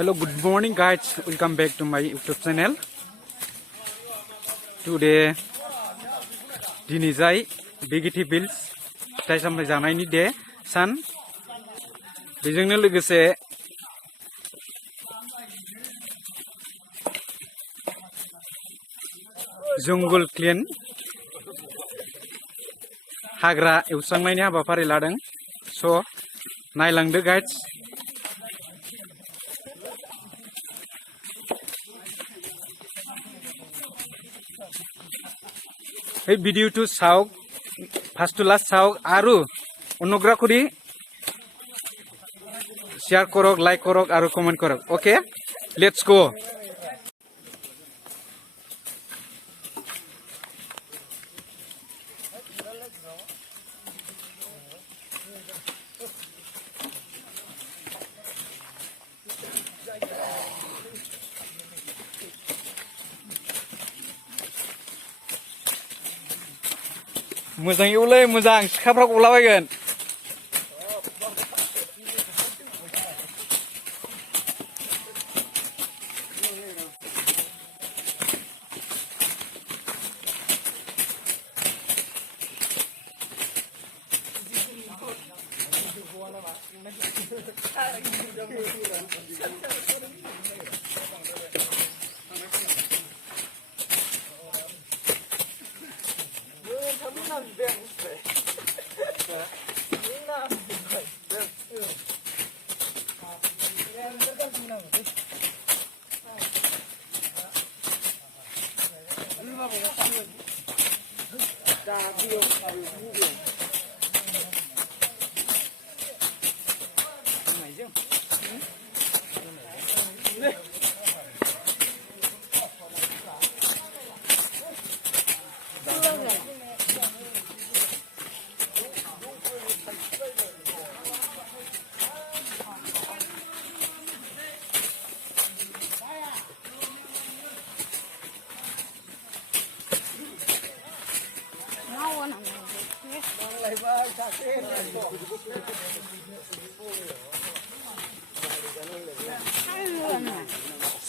Hello, good morning guys. Welcome back to my YouTube channel. Today, dini jai vegetables फिथाइ सामथाइ जानायनि day सान बेजोंनो लोगोसे जंगल क्लीन हाग्रा एवस्रांनायनि हाबाफारि लादों स' नायलांदो गाइड्स এই ভিডিওটো চাওক ফার্স্ট টু লাস্ট চাওক আৰু অনুগ্ৰহ কৰি শেয়ার কৰক লাইক কৰক আৰু কমেন্ট কৰক ওকে লেটস গো मोजां एवलै मोजां सिखाफ्रा गलाबायगोन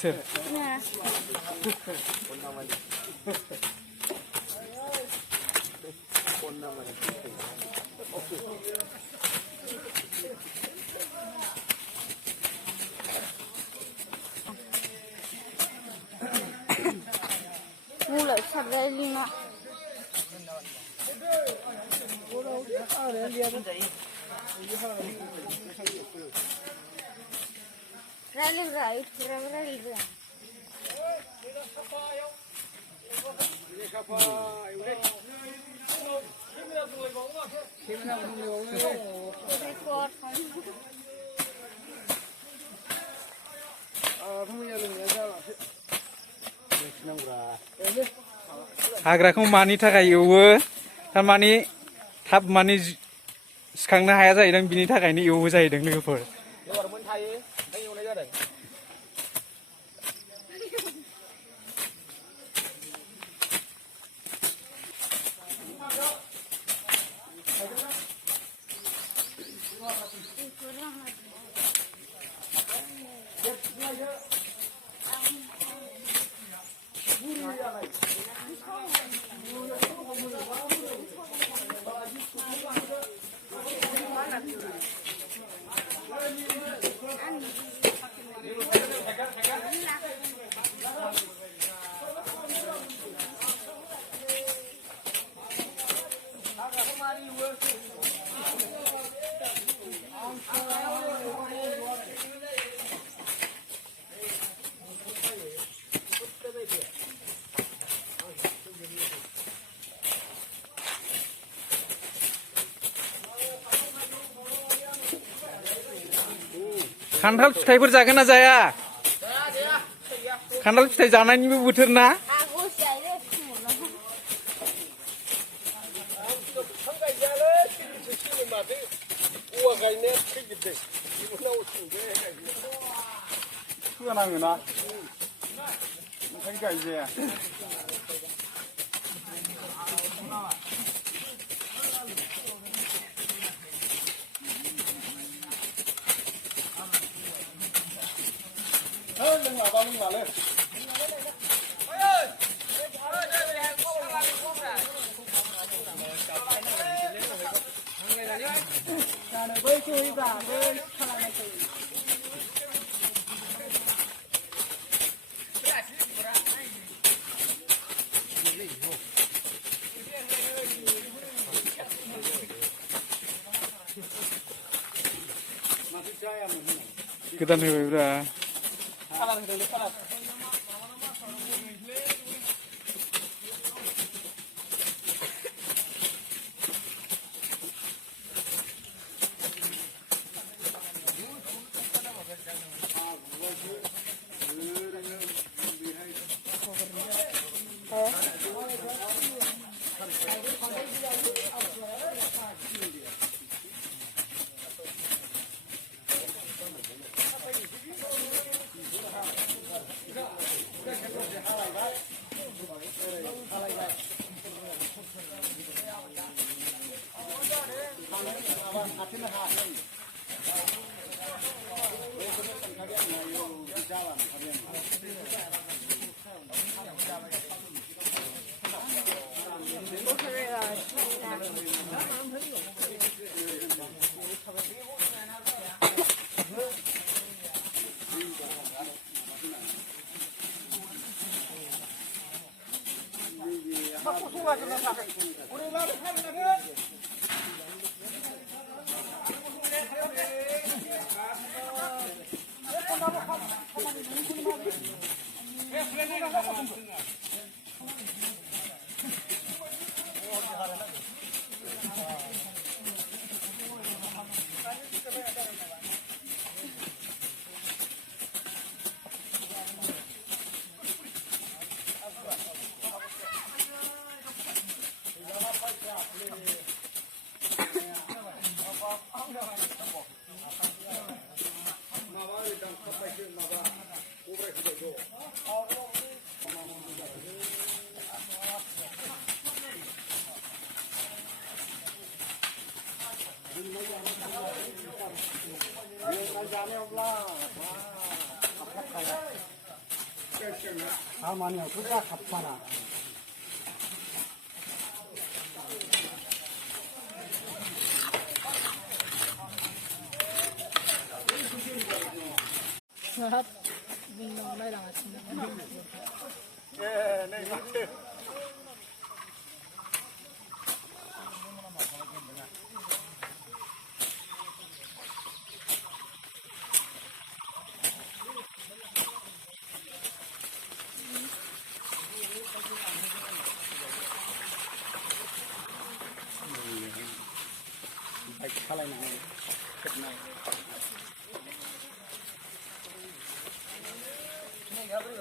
Sir. Mulai sampai 5. Rally right, rally right. हाग्राखौ मानि थाखाय एवो थारमाने थाब माने सिखांनो हाया जाहैदों बिनि थाखायनो एवो जाहैदों लोगोफोर खान्थाल फिथाइफोर जागोन ना जाया खान्थाल फिथाइ जानायनिबो बोथोर ना फोनाङोना ओंखायनो गायजाया गोदान होबायब्रा 가만히 그가 갚아라. 예, 네, 맞아요. Hãy subscribe cho kênh Ghiền Mì Gõ để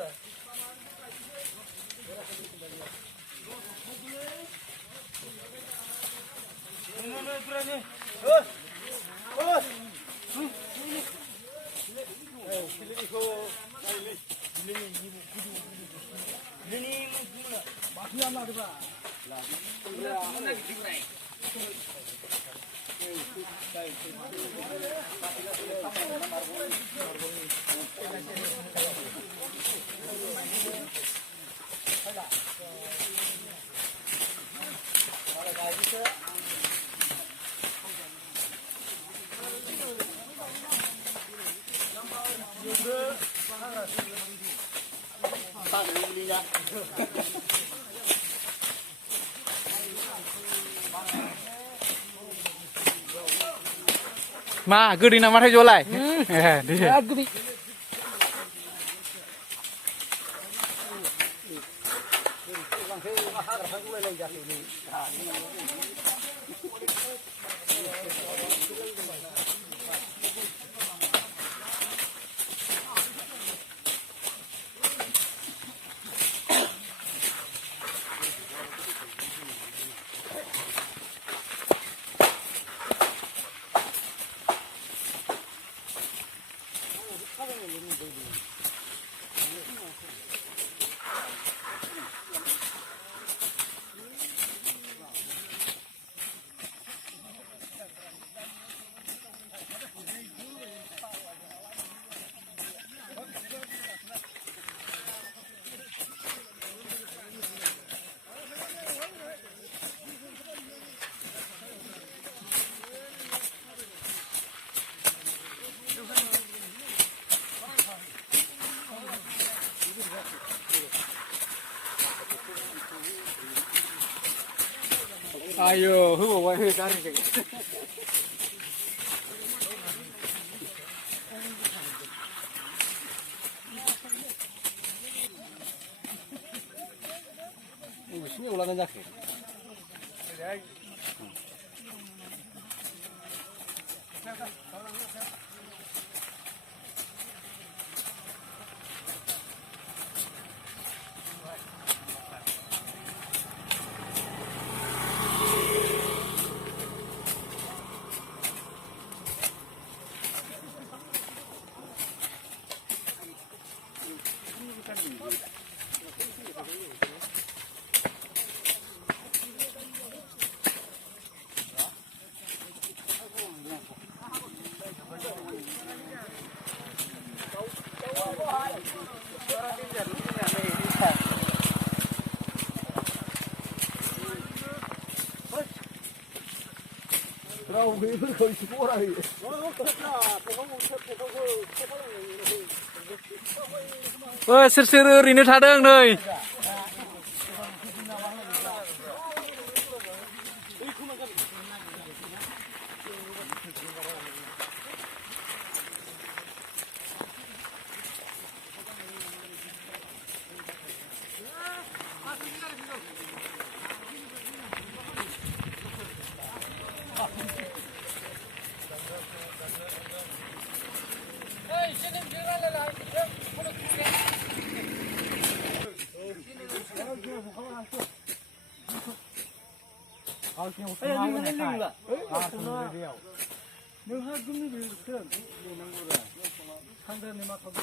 không bỏ lỡ những video hấp dẫn. Ma, cứ đi nằm mắt hay vô lại. Đi. 아유, 그거 왜 가리게. 신이 올라간 자켓. 그럼 왜 이걸 거기 뭐라 해? सोर सोर ओरैनो थादों नै नोंहा गोमनो 상대는 막 하고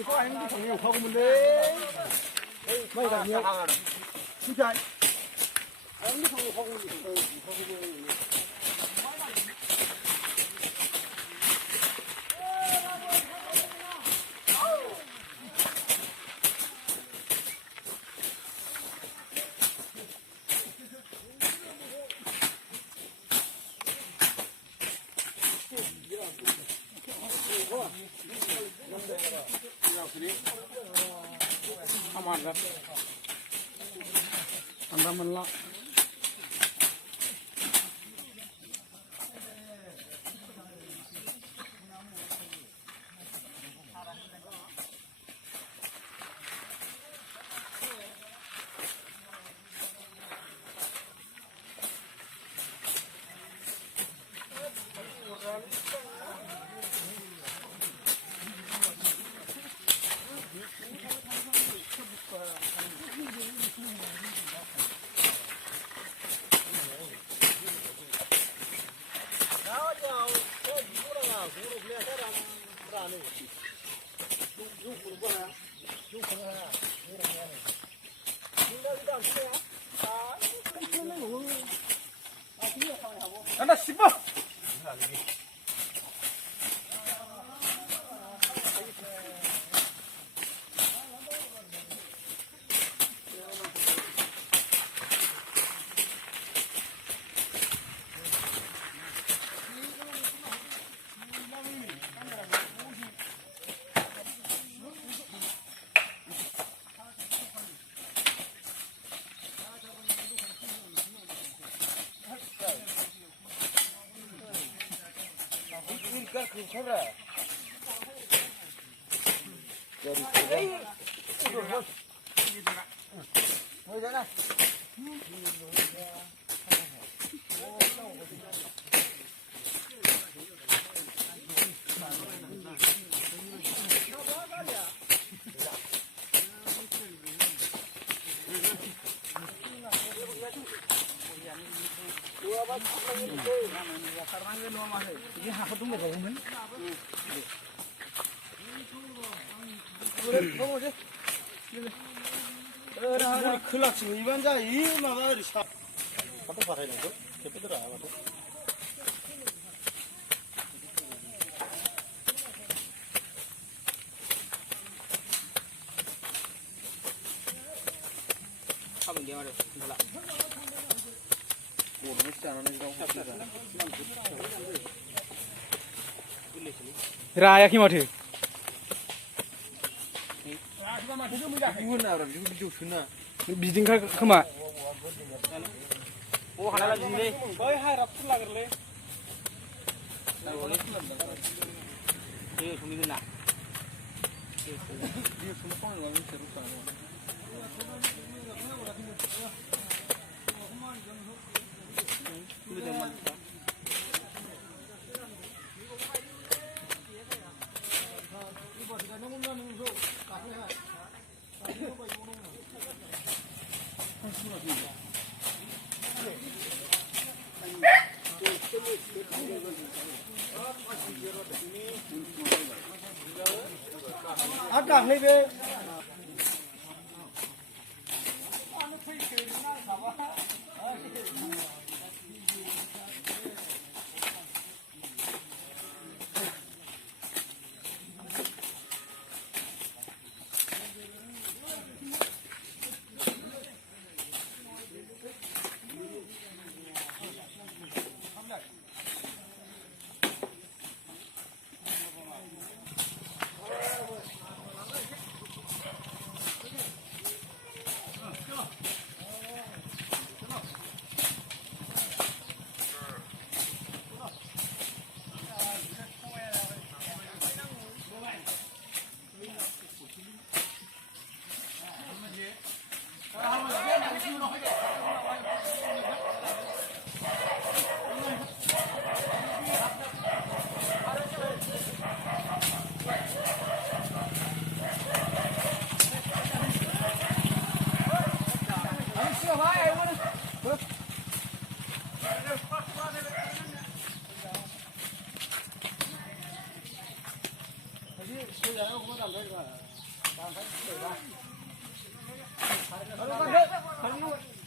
이거 아닌데 정리 욕하고 문데 많이 다니요 진짜 아닌데 정리 욕하고 문데 안다면라 간다 씹어 클락스 이반자 이 마가 사. 바닥 받아야 되는 거? 개뼈들아 바닥. 하면 게 말이야. 몰라. 모르는 시 않는 거 합시다. रायाखै माथो 이건 나라 미국 존나. बिदिनोखा खोमा 오 하나가 준대. बै हाग्रा फुरलागोरलै 나 원래 이거 종이는 나. 이거 손방에 가면 제로 싸. 이거 좀 많다. 아까 해배. 가.